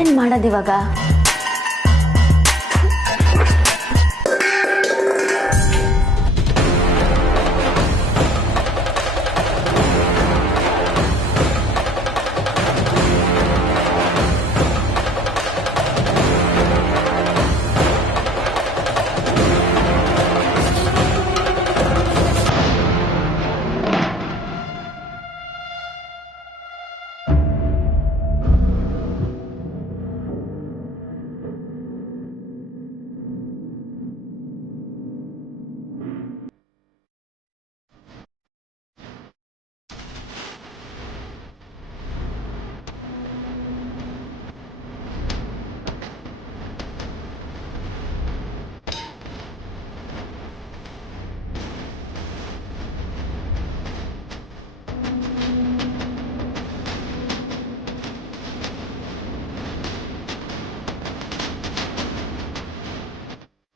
ಏನ್ ಮಾಡೋದಿವಾಗ?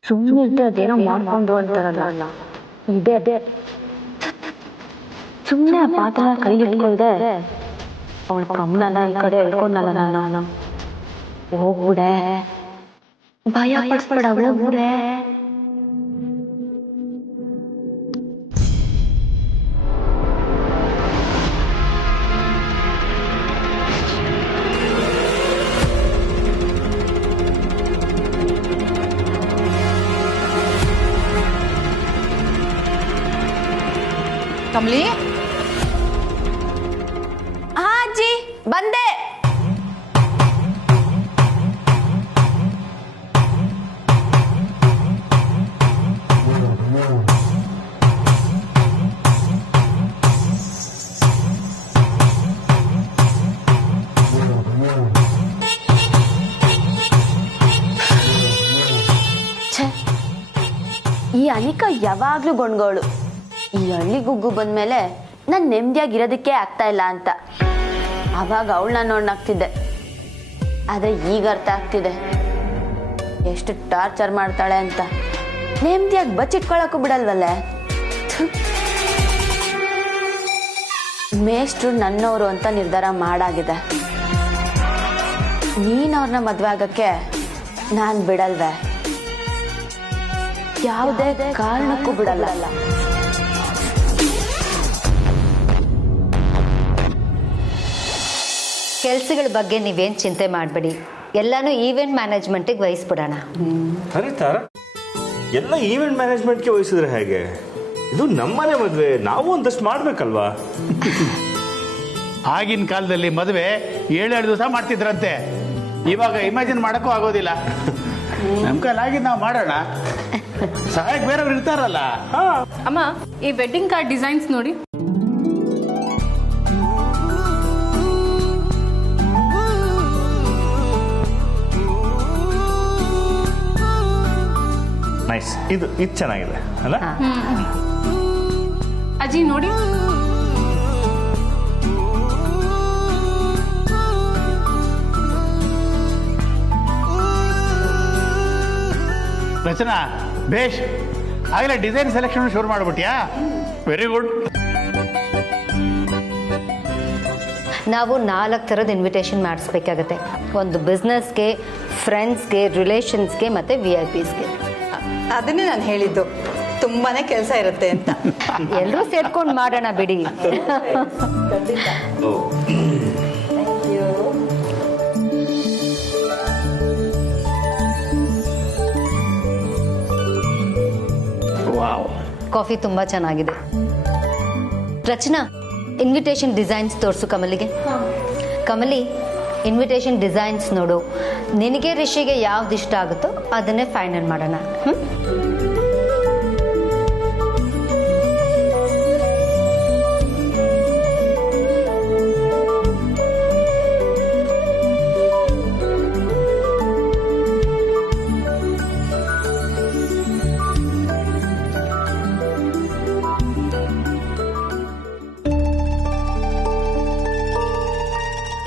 ಸುಮ್ಮನೆ ಅದೇನೋ ಮಾಡ್ಕೊಂಡು ಅಂತಾರಲ್ಲ, ಇದೆ ಸುಮ್ಮನೆ ಆ ಪಾತ್ರ ಕೈಲಿ ಇಟ್ಕೊಳ್ದೆ ಅವಳ ಕಮ್ಮನಲ್ಲ ಈ ಕಡೆ ಹೇಳ್ಕೊಂಡಲ್ಲ ನಾನು. ಹೋಗ್ಬಿಡೆ, ಭಯ ಪಡಿಸ್ಬೇಡ, ಹೋಗ್ಬಿಡೆ. ಕಮಲಿ, ಅಜ್ಜಿ ಬಂದೆ. ಈ ಅನಿಕಾ ಯಾವಾಗ್ಲೂ ಗೊಂಡ್ಗೋಳು. ಈ ಹಳ್ಳಿ ಗುಗ್ಗು ಬಂದ್ಮೇಲೆ ನಾನು ನೆಮ್ಮದಿಯಾಗಿರೋದಕ್ಕೆ ಆಗ್ತಾ ಇಲ್ಲ ಅಂತ. ಆವಾಗ ಅವಳನ್ನ ನೋಡ್ನಾಗ್ತಿದ್ದೆ, ಆದ್ರೆ ಈಗ ಅರ್ಥ ಆಗ್ತಿದೆ ಎಷ್ಟು ಟಾರ್ಚರ್ ಮಾಡ್ತಾಳೆ ಅಂತ. ನೆಮ್ಮದಿಯಾಗಿ ಬಚ್ಚಿಟ್ಕೊಳಕ್ಕೂ ಬಿಡಲ್ವಲ್ಲೇ. ಮೇಷ್ಟ್ರು ನನ್ನವರು ಅಂತ ನಿರ್ಧಾರ ಮಾಡಾಗಿದೆ. ನೀನವ್ರನ್ನ ಮದ್ವೆ ಆಗಕ್ಕೆ ನಾನು ಬಿಡಲ್ವೇ, ಯಾವುದೇ ಕಾರಣಕ್ಕೂ ಬಿಡಲ್ಲ. ಕೆಲಸಗಳ ಬಗ್ಗೆ ನೀವೇನು ಚಿಂತೆ ಮಾಡಬೇಡಿ, ಎಲ್ಲಾನು ಈವೆಂಟ್ ಮ್ಯಾನೇಜ್ಮೆಂಟಿಗೆ ವಹಿಸ್ಬಿಡೋಣ. ಅರೆ ತಾರ, ಎಲ್ಲ ಈವೆಂಟ್ ಮ್ಯಾನೇಜ್ಮೆಂಟ್ಗೆ ವಹಿಸಿದ್ರೆ ಹೇಗೆ? ಇದು ನಮ್ಮನೆ ಮದುವೆ, ನಾವು ಒಂದಷ್ಟು ಮಾಡ್ಬೇಕಲ್ವಾ? ಆಗಿನ ಕಾಲದಲ್ಲಿ ಮದುವೆ 7 ದಿವಸ ಮಾಡ್ತಿದ್ರಂತೆ. ಇವಾಗ ಇಮ್ಯಾಜಿನ್ ಮಾಡೋಕ್ಕೂ ಆಗೋದಿಲ್ಲ. ನಮ್ಮ ಕೈಲಾಗಿದ್ದು ನಾವು ಮಾಡೋಣ, ಸಹಾಯಕ್ಕೆ ಬೇರೆಯವ್ರು ಇರ್ತಾರಲ್ಲ. ಅಮ್ಮ, ಈ ವೆಡ್ಡಿಂಗ್ ಕಾರ್ಡ್ ಡಿಸೈನ್ಸ್ ನೋಡಿ. ನೈಸ್, ಇದು ಚೆನ್ನಾಗಿದೆ ಅಲ್ಲ? ಅಜ್ಜಿ ನೋಡಿ. ರಚನಾ, ಬೇಷ್ ಆಗಲೇ ಡಿಸೈನ್ ಸೆಲೆಕ್ಷನ್ ಶುರು ಮಾಡ್ಬಿಟ್ಯಾ? Very good. ನಾವು 4 ಥರದ ಇನ್ವಿಟೇಷನ್ ಮಾಡಿಸ್ಬೇಕಾಗತ್ತೆ. ಒಂದು ಬಿಸ್ನೆಸ್ಗೆ, ಫ್ರೆಂಡ್ಸ್ಗೆ, ರಿಲೇಷನ್ಸ್ಗೆ ಮತ್ತು VIPsಗೆ. ಅದನ್ನೇ ನಾನು ಹೇಳಿದ್ದು, ತುಂಬಾನೇ ಕೆಲಸ ಇರುತ್ತೆ ಅಂತ. ಎಲ್ಲರೂ ಸೇರ್ಕೊಂಡು ಮಾಡೋಣ ಬಿಡಿ. ಕಾಫಿ ತುಂಬಾ ಚೆನ್ನಾಗಿದೆ. ರಚನಾ, ಇನ್ವಿಟೇಷನ್ ಡಿಸೈನ್ಸ್ ತೋರಿಸು ಕಮಲಿಗೆ. ಕಮಲಿ, ಇನ್ವಿಟೇಷನ್ ಡಿಸೈನ್ಸ್ ನೋಡು. ನಿನಗೆ ರಿಷಿಗೆ ಯಾವ್ದು ಇಷ್ಟ ಆಗುತ್ತೋ ಅದನ್ನೇ ಫೈನಲ್ ಮಾಡೋಣ.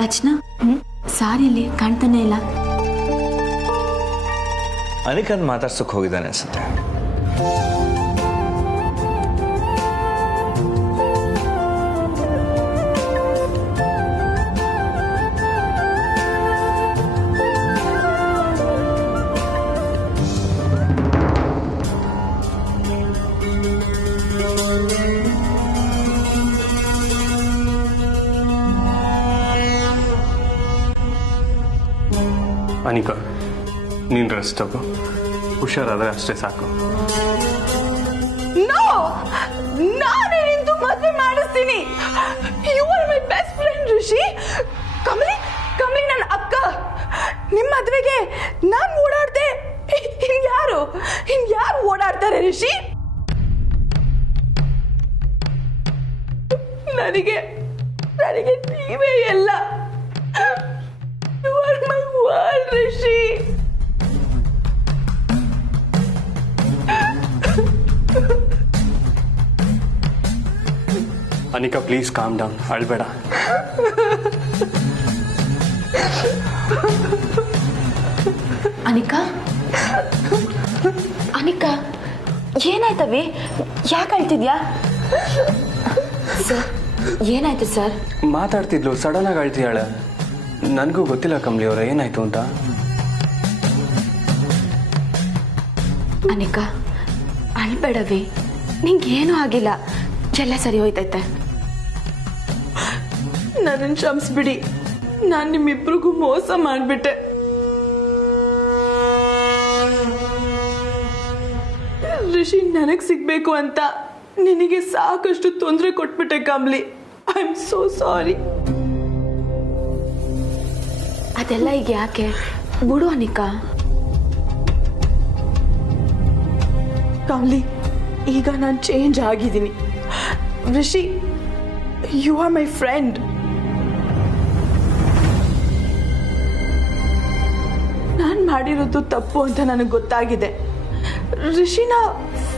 ರಚನಾ, ಸಾರಿಲಿ ಕಾಣ್ತಾನೆ ಇಲ್ಲ. ಅನಿಕನ್ ಮಾತಾಡ್ಸಕ್ ಹೋಗಿದ್ದಾನೆ ಅನ್ಸುತ್ತೆ. ಅನಿಕಾ ನೀನು ರೆಸ್ಟ್ ತಗೋ, ಹುಷಾರಾದರೆ ಅಷ್ಟೇ ಸಾಕು. ನಾನೇ ನಿಂತು ಮದುವೆ ಮಾಡಿಸ್ತೀನಿ. You are my best friend Rishi. Kamali ನನ್ನ ಅಕ್ಕ. ನಿಮ್ಮ ಮದುವೆಗೆ ನಾನು ಓಡಾಡ್ದೆ, ಇನ್ಯಾರು ಓಡಾಡ್ತಾರೆ ಋಷಿ? ನನಗೆ ನೀವೇ ಎಲ್ಲ. You are my world Rishi. Anika please calm down, ಅಳ್ಬೇಡ. ಅನಿಕಾ ಏನಾಯ್ತವಿ? ಯಾಕೆ ಅಳ್ತಿದ್ಯಾ? ಸರ್ ಏನಾಯ್ತು ಸರ್? ಮಾತಾಡ್ತಿದ್ಲು, ಸಡನ್ ಆಗಿ ಅಳ್ತಿದ್ದಾಳೆ. ನನಗೂ ಗೊತ್ತಿಲ್ಲ ಕಮಲಿ ಅವರ ಏನಾಯ್ತು ಅಂತ. ಅನಿಕಾ ಅಳ್ಬೇಡವಿ, ನಿಂಗೇನೂ ಆಗಿಲ್ಲ, ಎಲ್ಲ ಸರಿ ಹೋಯ್ತೈತೆ. ನನ್ನನ್ನು ಕ್ಷಮಿಸ್ಬಿಡಿ, ನಾನು ನಿಮ್ಮಿಬ್ರಿಗೂ ಮೋಸ ಮಾಡಿಬಿಟ್ಟೆ. ಋಷಿ ನನಗೆ ಸಿಗ್ಬೇಕು ಅಂತ ನಿನಗೆ ಸಾಕಷ್ಟು ತೊಂದರೆ ಕೊಟ್ಬಿಟ್ಟೆ Kamali. I am so sorry. ಅದೆಲ್ಲ ಈಗ ಯಾಕೆ ಬಿಡು ಅನಿಕಾ. ಕಮಲಿ, ಈಗ ನಾನು ಚೇಂಜ್ ಆಗಿದ್ದೀನಿ. ಋಷಿ, ಯು ಆರ್ ಮೈ ಫ್ರೆಂಡ್. ನಾನು ಮಾಡಿರೋದು ತಪ್ಪು ಅಂತ ನನಗೆ ಗೊತ್ತಾಗಿದೆ. ಋಷಿನ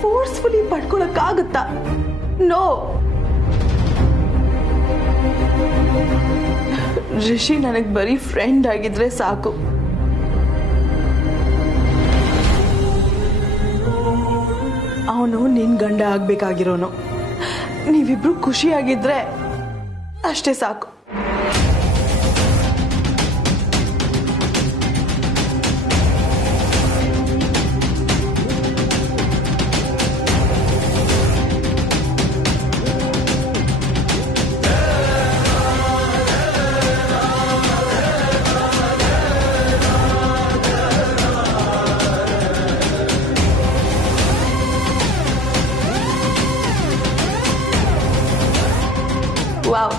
ಫೋರ್ಸ್ಫುಲಿ ಪಡ್ಕೊಳಕ್ಕಾಗತ್ತಾ? ನೋ. ಋಷಿ ನನಗೆ ಬರೀ ಫ್ರೆಂಡ್ ಆಗಿದ್ರೆ ಸಾಕು. ಅವನು ನಿನ್ ಗಂಡ ಆಗ್ಬೇಕಾಗಿರೋನು. ನೀವಿಬ್ರು ಖುಷಿಯಾಗಿದ್ರೆ ಅಷ್ಟೇ ಸಾಕು. ವಾವ್,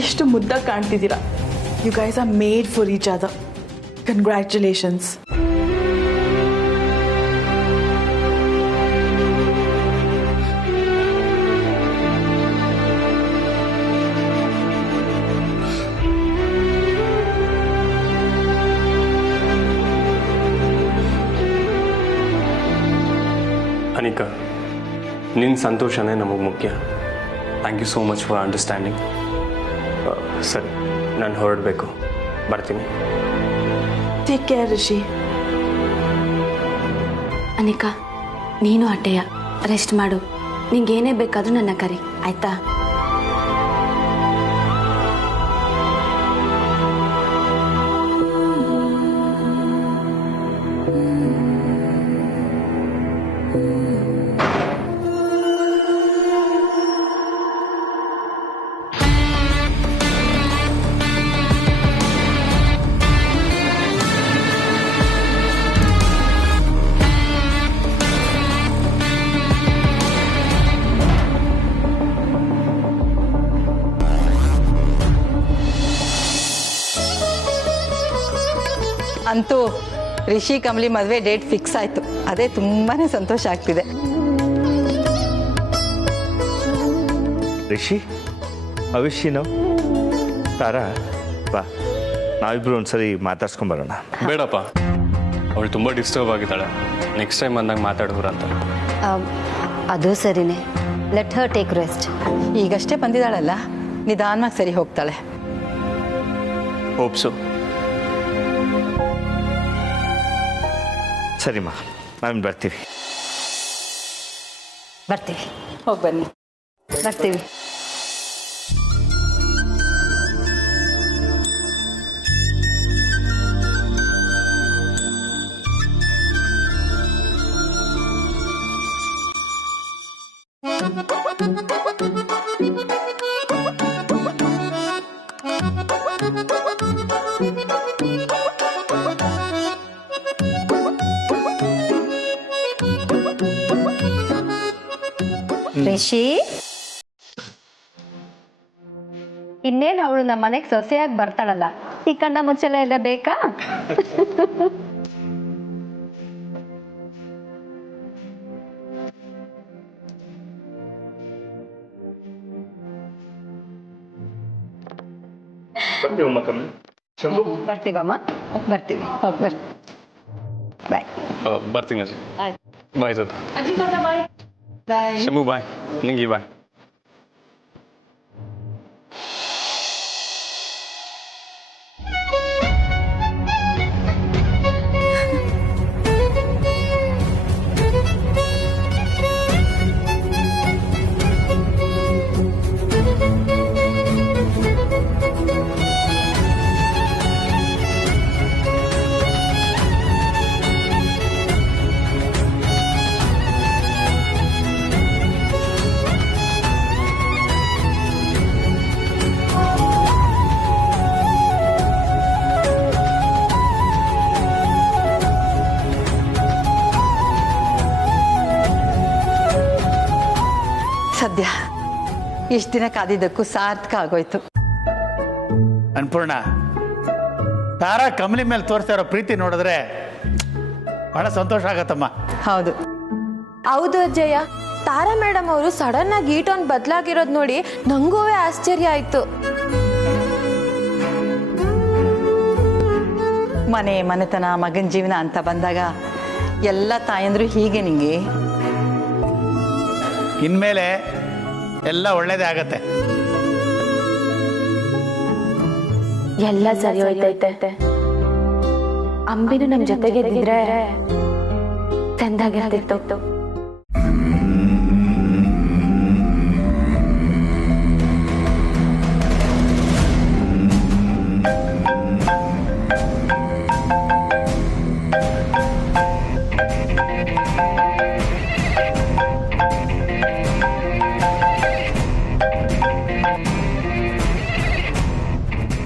ಎಷ್ಟು ಮುದ್ದಾಗಿ ಕಾಣ್ತಿದ್ದೀರಾ. You guys are made for each other. Congratulations. Anika, ನಿನ್ನ ಸಂತೋಷನೇ ನಮಗೆ ಮುಖ್ಯ. Thank you so much for understanding. ಸರಿ, ನಾನು ಹೊರಡಬೇಕು, ಬರ್ತೀನಿ. ಟೇಕ್ ಕೇರ್ ಋಷಿ. ಅನಿಕಾ ನೀನು ಅಟ್ಟೆಯ ರೆಸ್ಟ್ ಮಾಡು. ನಿಂಗೇನೇ ಬೇಕಾದ್ರೂ ನನ್ನ ಕರಿ, ಆಯ್ತಾ? ಅಂತೂ ರಿಷಿ ಕಮಲಿ ಮದುವೆ ಡೇಟ್ ಫಿಕ್ಸ್ ಆಯಿತು. ಅದೇ ತುಂಬಾ ಸಂತೋಷ ಆಗ್ತಿದೆ. ರಿಷಿ, ಅವಿಷಿನೋ ತಾರಾ, ಬಾ ನಾವಿಬ್ರು ಒಂದ್ಸರಿ ಮಾತಾಡ್ಸ್ಕೊಂಬರೋಣ. ಬೇಡಪ್ಪ, ಅವಳು ತುಂಬ ಡಿಸ್ಟರ್ಬ್ ಆಗಿದ್ದಾಳೆ. ನೆಕ್ಸ್ಟ್ ಟೈಮ್ ಬಂದಾಗ ಮಾತಾಡೋರಂತ. ಅದು ಸರಿನೇ. ಲೆಟ್ ಹರ್ ಟೇಕ್ ರೆಸ್ಟ್. ಈಗಷ್ಟೇ ಬಂದಿದ್ದಾಳಲ್ಲ, ನಿಧಾನವಾಗಿ ಸರಿ ಹೋಗ್ತಾಳೆ. ಹೋಪ್ಸು. ಸರಿಮ್ಮ, ನಾನು ಬರ್ತೀವಿ. ಬರ್ತೀವಿ, ಹೋಗಿ ಬನ್ನಿ. ಬರ್ತೀವಿ. ರಿಷಿ, ಇನ್ನೇನು ಅವಳು ನಮ್ಮ ಮನೆಗೆ ಸೊಸೆಯಾಗಿ ಬರ್ತಾಳಲ್ಲ, ಈ ಕಣ್ಣ ಮುಚ್ಚಲ ಎಲ್ಲ ಬೇಕಾ? ಬರ್ತೀವಮ್ಮ, ಬರ್ತೀವಿ. ಬಾಯ್. ಬರ್ತೀನಿ ಅಜ್ಜಿ. ಬಾಯ್ ತಾತ. ಶಂಭು ಬಾಯ್. ನಿಂಗೆ ಬಾಯ್. ಸದ್ಯ ಇಷ್ಟು ದಿನ ಕಾದಿದ್ದಕ್ಕೂ ಸಾರ್ಥಕ ಆಗೋಯ್ತು. ಅನ್ಪೂರ್ಣ, ತಾರಾ ಕಮಲಿ ಮೇಲೆ ತೋರಿಸ್ತಾ ಇರೋ ಪ್ರೀತಿ ನೋಡಿದ್ರೆ ಬಹಳ ಸಂತೋಷ ಆಗತ್ತಮ್ಮ. ಹೌದು ಹೌದು ಅಜ್ಜಯ್ಯ, ತಾರಾ ಮೇಡಮ್ ಅವರು ಸಡನ್ ಆಗಿ ಈ ಟೋನ್ ಬದಲಾಗಿರೋದು ನೋಡಿ ನಂಗೂ ಆಶ್ಚರ್ಯ ಆಯ್ತು. ಮನೆತನ, ಮಗನ ಜೀವನ ಅಂತ ಬಂದಾಗ ಎಲ್ಲ ತಾಯಂದ್ರು ಹೀಗೆ. ನಿಂಗೆ ಇನ್ಮೇಲೆ ಎಲ್ಲ ಒಳ್ಳೇದೇ ಆಗತ್ತೆ. ಎಲ್ಲ ಸರಿ ಹೋಯ್ತೈತೆ. ಅಂಬಿನೂ ನಮ್ ಜೊತೆಗೆ ಇದ್ದಿದ್ರೆ ಚಂದಾಗಿರ್ತಿತ್ತು.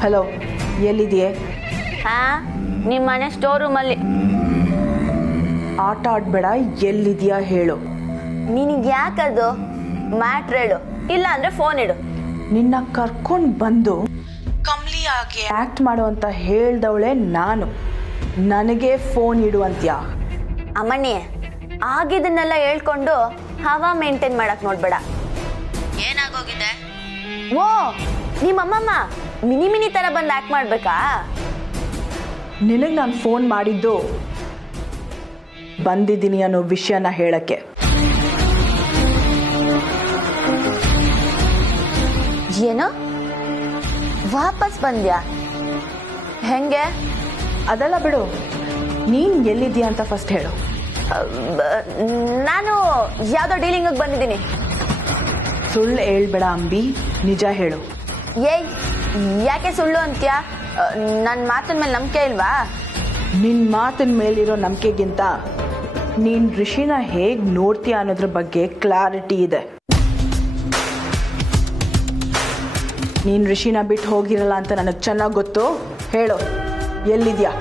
ಹಲೋ, ಎಲ್ಲಿದೆಯೇ? ಹಾ, ನಿಮ್ ಮನೆ ಸ್ಟೋರ್ ರೂಮ್ ಅಲ್ಲಿ. ಆಟ ಆಡ್ಬೇಡ, ಎಲ್ಲಿದೆಯಾ ಹೇಳು. ನಿನಗೆ ಯಾಕದು ಮ್ಯಾಟ್ರ್ ಹೇಳು, ಇಲ್ಲ ಅಂದ್ರೆ ಫೋನ್ ಇಡು. ನಿನ್ನ ಕರ್ಕೊಂಡು ಬಂದು ಕಮ್ಲಿ ಆಗಿ ಆಕ್ಟ್ ಮಾಡು ಅಂತ ಹೇಳ್ದವಳೆ ನಾನು. ನನಗೆ ಫೋನ್ ಇಡು ಅಂತ್ಯಾ? ಅಮ್ಮಣ್ಣಿ, ಆಗಿದ್ದನ್ನೆಲ್ಲ ಹೇಳ್ಕೊಂಡು ಹವಾ ಮೇಂಟೈನ್ ಮಾಡಕ್ ನೋಡ್ಬೇಡ. ಏನಾಗೋಗಿದೆ? ಓ, ನಿಮ್ಮಮ್ಮಮ್ಮ ಮಿನಿ ತರ ಬಂದು ಆಕ್ಟ್ ಮಾಡ್ಬೇಕಾ? ನಿನಗೆ ನಾನು ಫೋನ್ ಮಾಡಿದ್ದು ಬಂದಿದ್ದೀನಿ ಅನ್ನೋ ವಿಷಯನ ಹೇಳಕ್ಕೆ. ಏನೋ ವಾಪಸ್ ಬಂದ್ಯಾ? ಹೆಂಗೆ? ಅದೆಲ್ಲ ಬಿಡು, ನೀನ್ ಎಲ್ಲಿದ್ಯಾ ಅಂತ ಫಸ್ಟ್ ಹೇಳು. ನಾನು ಯಾವ್ದೋ ಡೀಲಿಂಗ್ ಬಂದಿದ್ದೀನಿ. ಸುಳ್ಳು ಹೇಳ್ಬೇಡ ಅಂಬಿ, ನಿಜ ಹೇಳು. ಏಯ್, ಯಾಕೆ ಸುಳ್ಳು ಅಂತ್ಯಾ? ನನ್ನ ಮಾತಿನ ಮೇಲೆ ನಂಬಿಕೆ ಇಲ್ವಾ? ನಿನ್ ಮಾತಿನ ಮೇಲಿರೋ ನಂಬಿಕೆಗಿಂತ ನೀನ್ ಋಷಿನ ಹೇಗ್ ನೋಡ್ತೀಯ ಅನ್ನೋದ್ರ ಬಗ್ಗೆ ಕ್ಲಾರಿಟಿ ಇದೆ. ನೀನ್ ಋಷಿನ ಬಿಟ್ಟು ಹೋಗಿರಲ್ಲ ಅಂತ ನನಗೆ ಚೆನ್ನಾಗಿ ಗೊತ್ತು. ಹೇಳು, ಎಲ್ಲಿದ್ಯಾ?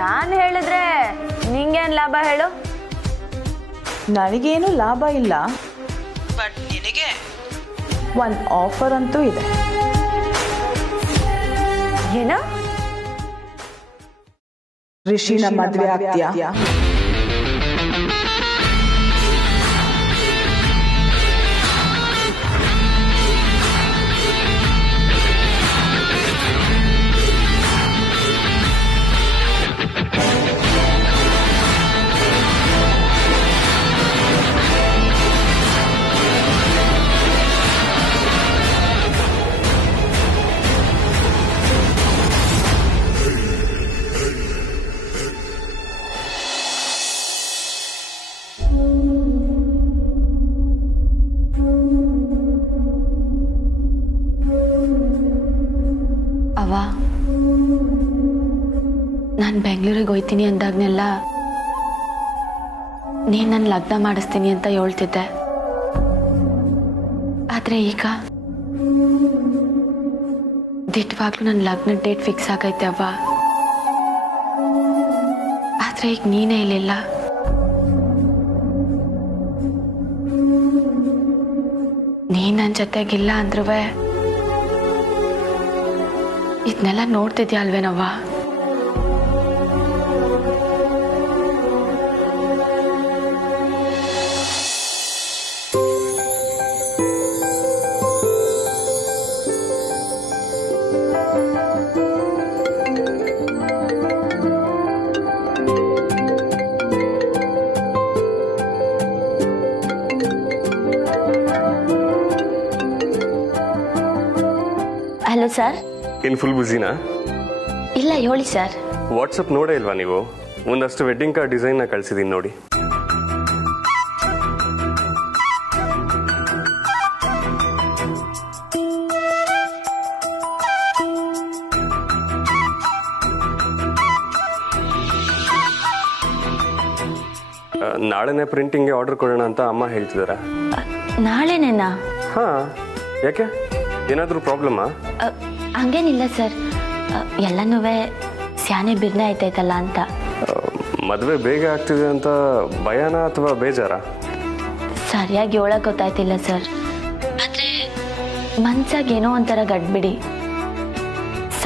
ನಾನು ಹೇಳಿದ್ರೆ ನಿಂಗೇನ್ ಲಾಭ ಹೇಳು? ನನಗೇನು ಲಾಭ ಇಲ್ಲ, ಬಟ್ ನಿನಗೆ ಒಂದು ಆಫರ್ ಅಂತೂ ಇದೆ. ಏನು? ಋಷಿನ ಮದುವೆ ಆಗ್ತೀಯಾ? ಅವ್ವ, ನಾನು ಬೆಂಗಳೂರಿಗೆ ಹೋಯ್ತೀನಿ ಅಂದಾಗ್ನೆಲ್ಲ ನೀನು ನನ್ನ ಲಗ್ನ ಮಾಡಿಸ್ತೀನಿ ಅಂತ ಹೇಳ್ತಿದ್ದೆ. ಆದರೆ ಈಗ ದಿಟ್ಟವಾಗ್ಲೂ ನನ್ನ ಲಗ್ನ ಡೇಟ್ ಫಿಕ್ಸ್ ಆಗೈತೆ ಅವ್ವ. ಆದರೆ ಈಗ ನೀನೇ ಇಲ್ಲಿಲ್ಲ. ನನ್ನ ಜೊತೆಗಿಲ್ಲ ಅಂದ್ರೂ ಇದನ್ನೆಲ್ಲ ನೋಡ್ತಿದ್ಯಾ ಅಲ್ವೇನವ್ವ? Hello sir. ಇನ್ನು ಫುಲ್ ಬ್ಯುಸಿನಾ? ಇಲ್ಲ ಹೇಳಿ ಸರ್. ವಾಟ್ಸಪ್ ನೋಡೇ ಇಲ್ವಾ ನೀವು? ಒಂದಷ್ಟು ವೆಡ್ಡಿಂಗ್ ಕಾರ್ಡ್ ಡಿಸೈನ್ನ ಕಳಿಸಿದ್ದೀನಿ ನೋಡಿ. ನಾಳೆನೇ ಪ್ರಿಂಟಿಂಗ್ಗೆ ಆರ್ಡರ್ ಕೊಡೋಣ ಅಂತ ಅಮ್ಮ ಹೇಳ್ತಿದಾರ. ನಾಳೆನೇನಾ? ಹಾಂ, ಯಾಕೆ ಏನಾದರೂ ಪ್ರಾಬ್ಲಮ್ಮಾ? ಹಂಗೇನಿಲ್ಲ ಸರ್, ಎಲ್ಲನೂ ಸ್ಯಾನೆ ಬಿರ್ನೆ ಆಯ್ತೈತಲ್ಲ ಅಂತ. ಮದುವೆ ಬೇಗ ಆಗ್ತಿದೆ ಅಂತ ಭಯನ ಅಥವಾ ಬೇಜಾರ? ಸರಿಯಾಗಿ ಹೇಳಕ್ ಗೊತ್ತಾಯ್ತಿಲ್ಲ ಸರ್. ಆದ್ರೆ ಮನ್ಸಾಗ ಏನೋ ಒಂಥರ ಗಡ್ಬಿಡಿ,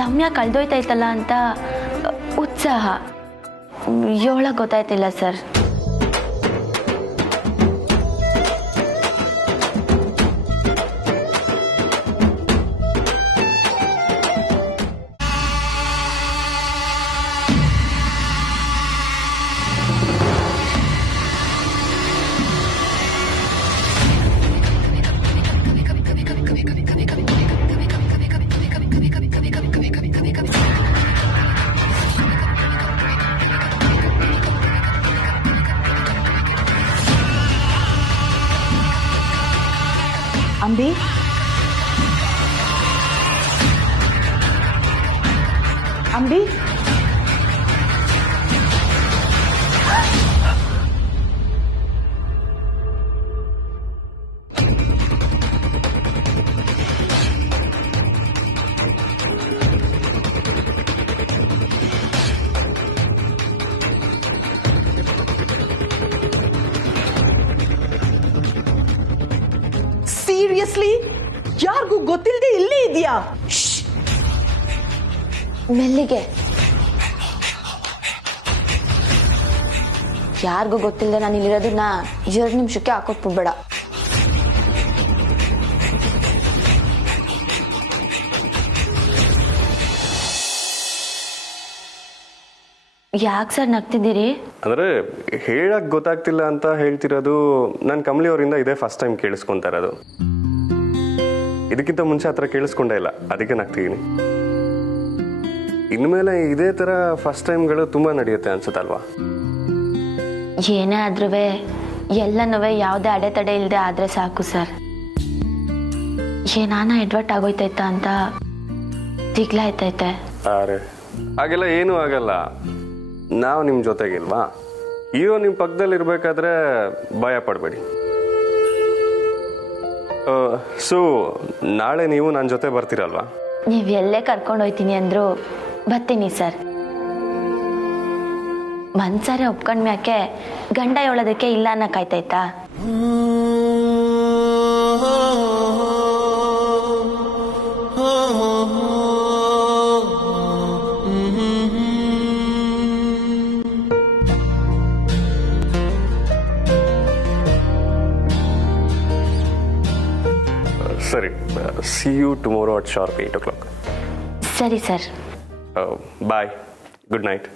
ಸಮಯ ಕಳ್ದೋಯ್ತೈತಲ್ಲ ಅಂತ ಉತ್ಸಾಹ. ಹೇಳಕ್ ಗೊತ್ತಾಯ್ತಿಲ್ಲ ಸರ್. ಅಂಬಿ, ಅಂಬಿ, ಸೀರಿಯಸ್ಲಿ ಯಾರಿಗೂ ಗೊತ್ತಿಲ್ಲದೆ ಇಲ್ಲೇ ಇದೆಯಾ? ಮೆಲ್ಲಿಗೆ, ಯಾರಿಗೂ ಗೊತ್ತಿಲ್ಲದೆ ನಾನು ಇಲ್ಲಿರೋದನ್ನ 2 ನಿಮಿಷಕ್ಕೆ ಹಾಕೋಟ್ಬಿಡ್ಬೇಡ. ಯಾಕೆ ಸರ್ ನಗ್ತಿದ್ದೀರಿ? ಅಂದರೆ ಹೇಳಕ್ ಗೊತ್ತಾಗ್ತಿಲ್ಲ ಅಂತ ಹೇಳ್ತಿರೋದು ನಾನು ಕಮಲಿ ಅವರಿಂದ ಇದೇ ಫಸ್ಟ್ ಟೈಮ್ ಕೇಳಿಸ್ಕೊಂತಾ ಇರೋದು. ಇದಕ್ಕಿಂತ ಮುಂಚೆ ಆ ಥರ ಕೇಳಿಸ್ಕೊಂಡೇ ಇಲ್ಲ, ಅದಕ್ಕೆ ನಗ್ತಿದ್ದೀನಿ. ಇನ್ಮೇಲೆ ಇದೇ ಥರ ಫಸ್ಟ್ ಟೈಮ್ಗಳು ತುಂಬ ನಡೆಯುತ್ತೆ ಅನ್ಸುತ್ತಲ್ವಾ? ಏನೇ ಆದ್ರೂ ಎಲ್ಲನೂ ಯಾವುದೇ ಅಡೆತಡೆ ಇಲ್ಲದೆ ಆದ್ರೆ ಸಾಕು ಸರ್. ಏನಾನ ಎಡ್ವರ್ಟ್ ಆಗೋಯ್ತೈತ ಅಂತ ದಿಗ್ಲಾಯ್ತೈತೆ. ಅರೆ ಹಾಗೆಲ್ಲ ಏನೂ ಆಗಲ್ಲ, ನಾವು ನಿಮ್ಮ ಜೊತೆಗಿಲ್ವಾ? ಅಯ್ಯೋ ನಿಮ್ಮ ಪಕ್ಕದಲ್ಲಿ ಇರಬೇಕಾದ್ರೆ ಭಯ ಪಡಬೇಡಿ. ಸೊ ನಾಳೆ ನೀವು ನನ್ನ ಜೊತೆ ಬರ್ತೀರಲ್ವಾ? ನೀವು ಎಲ್ಲೇ ಕರ್ಕೊಂಡು ಹೋಯ್ತೀನಿ ಅಂದ್ರು ಬರ್ತೀನಿ ಸರ್. ಮನ್ಸಾರೆ ಒಪ್ಕೊಂಡ್ಮ್ಯಾಕೆ ಗಂಡ ಹೇಳೋದಕ್ಕೆ ಇಲ್ಲ ಅನ್ನಕ್ಕಾಯ್ತೈತಾ? ಸರಿ, see you tomorrow at sharp 8 o'clock. ಸರಿ ಸರ್. ಬಾಯ್, ಗುಡ್ ನೈಟ್.